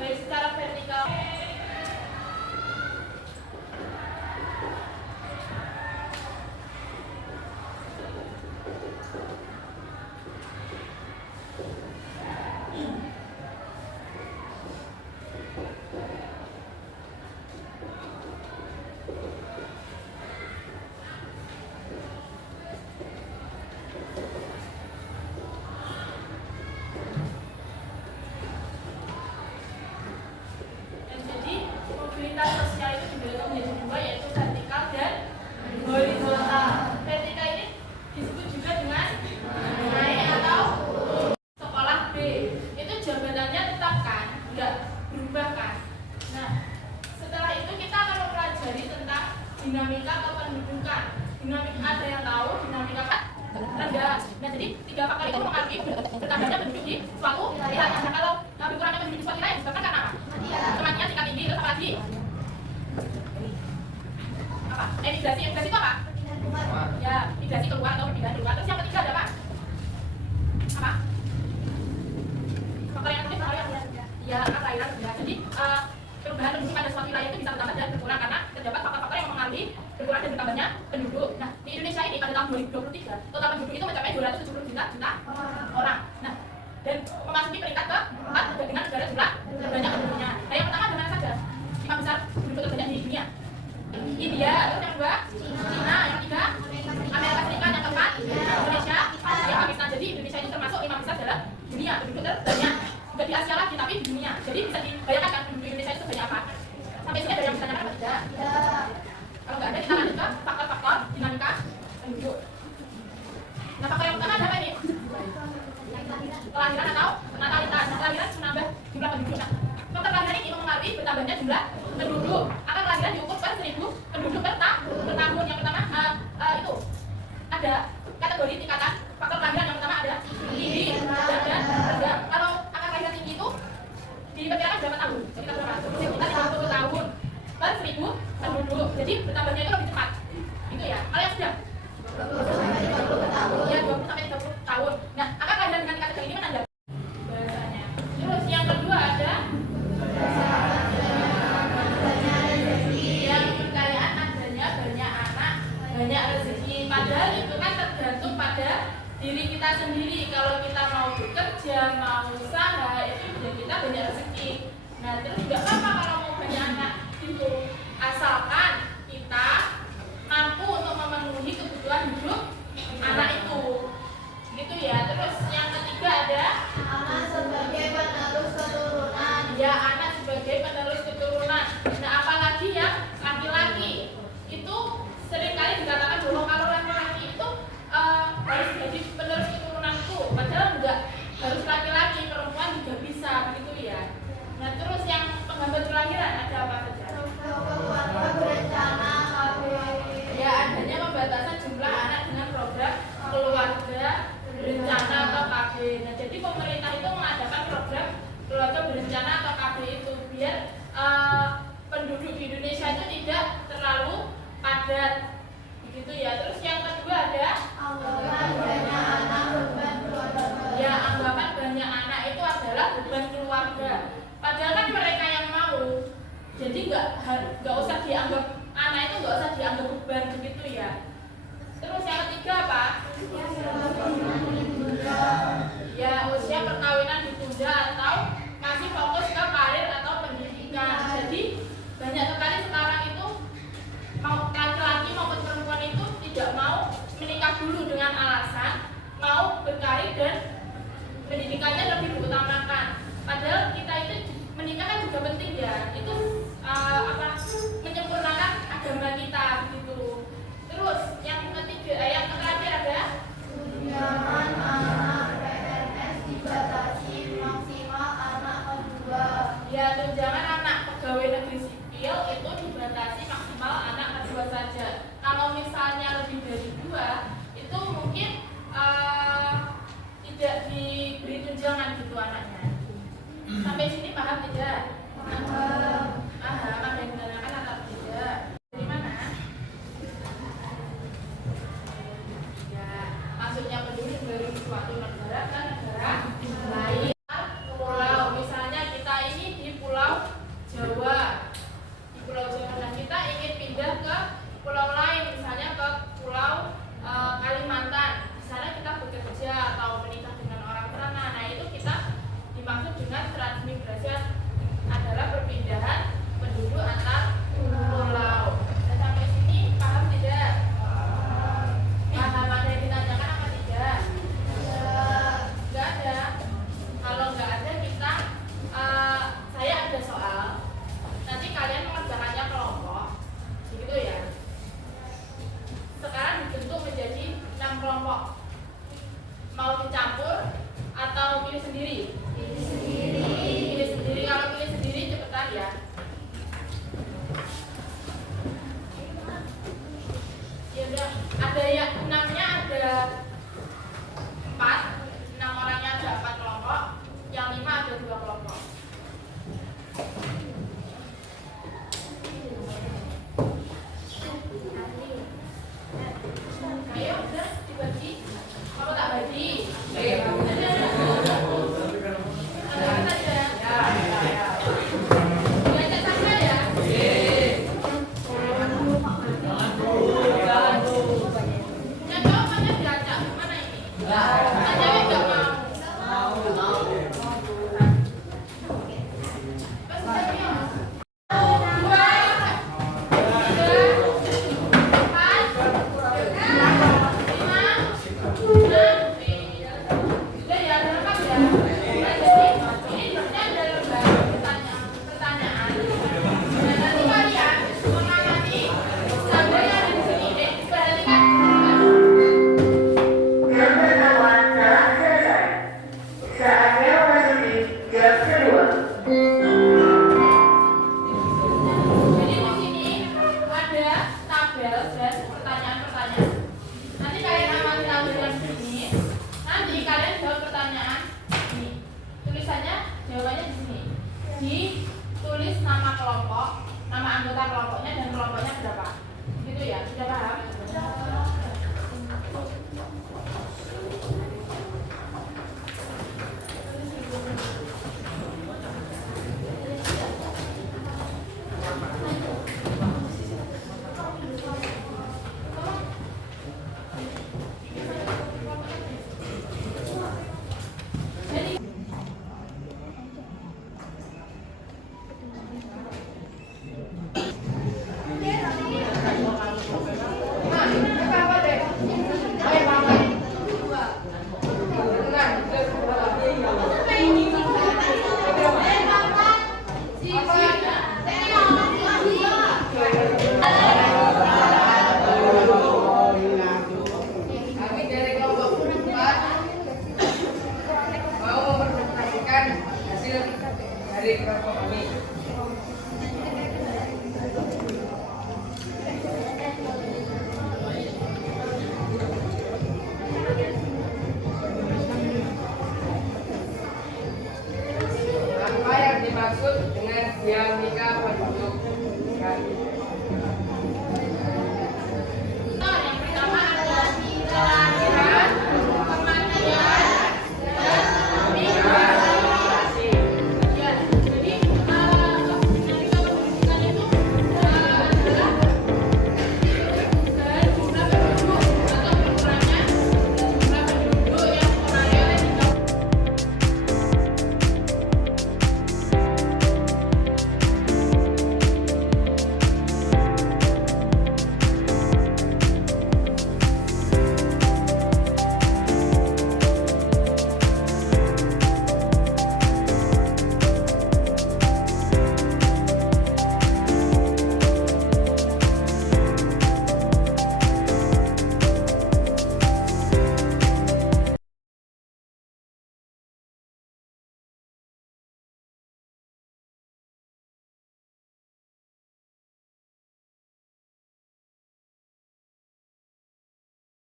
baik secara vertikal. Mobilitas sosial itu dibagi menjadi dua, yaitu vertikal dan horizontal. Vertikal ini disebut juga dengan naik atau sekolah B. Itu jabatannya tetap kan, nggak berubah kan. Nah, setelah itu kita akan mempelajari tentang dinamika atau pendudukan. Dinamika ada yang tahu, dinamika kan rendah. Nah, jadi tiga faktor itu mengalami bertambahnya penduduk di suatu wilayah. Nah, kalau berkurangnya penduduk di suatu wilayah disebabkan karena apa? Kematian tingkat tinggi, terus apa lagi? Apa? Emigrasi itu apa? Ya, migrasi keluar atau perpindahan keluar. Terus yang ketiga ada apa? Apa? Faktor yang ketiga ya, kelahiran ya. Jadi perubahan penduduk pada suatu wilayah itu bisa bertambah dan berkurang karena terdapat faktor-faktor yang mempengaruhi berkurang dan bertambahnya penduduk. Nah, di Indonesia ini pada tahun 2023 total penduduk itu mencapai 270 juta orang. Nah, dan memasuki peringkat ke-4 dengan negara jumlah terbanyak penduduknya. Nah, yang pertama adalah mana saja? 5 besar penduduk terbanyak di dunia. India, terus yang kedua Cina, yang ketiga Amerika Serikat, yang keempat Indonesia, yang Pakistan. Jadi Indonesia ini termasuk 5 besar dalam dunia penduduk terbanyak. Bukan di Asia lagi, tapi di dunia. Jadi bisa dibayangkan kan penduduk Indonesia itu sebanyak apa? Sampai sini ada yang bisa tanyakan apa tidak? Kalau nggak ada, kita lanjut ke faktor-faktor dinamika penduduk. Nah, faktor yang pertama ada apa ini? Kelahiran atau natalitas. Kelahiran menambah jumlah penduduk. Nah, faktor kelahiran ini mempengaruhi bertambahnya jumlah penduduk. Angka kelahiran diukur per 1000 penduduk per tahun. Yang pertama itu ada kategori tingkatan faktor kelahiran. Yang pertama ada tinggi, sedang, dan rendah. Kalau angka kelahiran tinggi itu diperkirakan berapa tahun? Sekitar berapa? Sekitar 50 tahun per 1000 penduduk. Jadi bertambahnya itu lebih cepat. Itu ya. Kalau yang sedang ya 20 sampai 30 tahun. Nah, angka kelahiran dengan kategori ini menandakan bahasanya. Terus yang kedua ada yang kepercayaan adanya banyak anak, banyak rezeki. Padahal itu kan tergantung pada diri kita sendiri. Kalau kita mau bekerja, mau usaha, itu ya kita banyak rezeki. Nah, terus nggak apa-apa kalau mau banyak anak itu, asalkan kita mampu untuk memenuhi kebutuhan hidup anak itu, gitu ya. Terus yang ketiga ada anak sebagai penerus keturunan. Ya, anak sebagai penerus keturunan. Nah, apalagi yang laki-laki itu seringkali dikatakan bahwa kalau laki-laki itu harus jadi penerus keturunanku, padahal enggak harus laki-laki, perempuan juga bisa, begitu ya. Nah, terus yang penghambat kelahiran ada apa saja? Keluarga berencana Ya, adanya pembatasan jumlah anak dengan program keluarga berencana atau KB. Nah, jadi pemerintah itu mengadakan program keluarga berencana atau KB itu biar penduduk di Indonesia itu tidak terlalu padat, begitu ya. Terus yang kedua ada anggapan banyak anak beban keluarga. ya, anggapan banyak anak itu adalah beban keluarga. Padahal kan mereka yang mau, jadi nggak usah dianggap anak itu nggak usah dianggap beban, begitu ya. Terus yang ketiga apa? Ya, usia perkawinan ditunda atau masih fokus ke karir atau pendidikan. Jadi banyak sekali sekarang itu mau laki-laki maupun perempuan itu tidak mau menikah dulu dengan alasan mau berkarir dan pendidikannya lebih diutamakan. Padahal kita itu menikah kan juga penting ya. Itu menyempurnakan agama kita begitu. Terus yang ketiga, yang terakhir ada Tunjangan anak PNS dibatasi maksimal anak kedua. ya, tunjangan anak pegawai negeri sipil itu dibatasi maksimal anak kedua saja. Kalau misalnya lebih dari 2 itu mungkin tidak diberi tunjangan gitu anaknya. Sampai sini paham tidak? Paham. Ada yang menanyakan atau tidak? Dari mana? Ya, maksudnya penduduk dari suatu negara ke negara lain. Pulau, misalnya kita ini di pulau Jawa. Di Pulau Jawa. Nah, kita ingin pindah ke pulau lain, misalnya ke Pulau Kalimantan. Di sana kita bekerja atau menikah dengan orang sana. Nah, itu kita dimaksud dengan transmigrasi adalah perpindahan penduduk antar pulau. Dan sampai sini paham tidak? Paham, ada yang ditanyakan apa tidak? Nggak ada. Kalau nggak ada kita saya ada soal. Nanti kalian mengerjakannya kelompok, begitu ya. Sekarang dibentuk menjadi 6 kelompok. Mau dicampur atau pilih sendiri? Pilih sendiri. Pilih sendiri. Kalau pilih sendiri cepetan ya. Ya udah. Ada yang 6-nya ada 4. 6 orangnya ada 4 kelompok. Yang 5 ada 2 kelompok. Ayo udah dibagi. Mau tak bagi? Ditulis nama kelompok, nama anggota kelompoknya dan kelompoknya berapa. Gitu ya, sudah paham? Apa yang dimaksud dengan dinamika penduduk?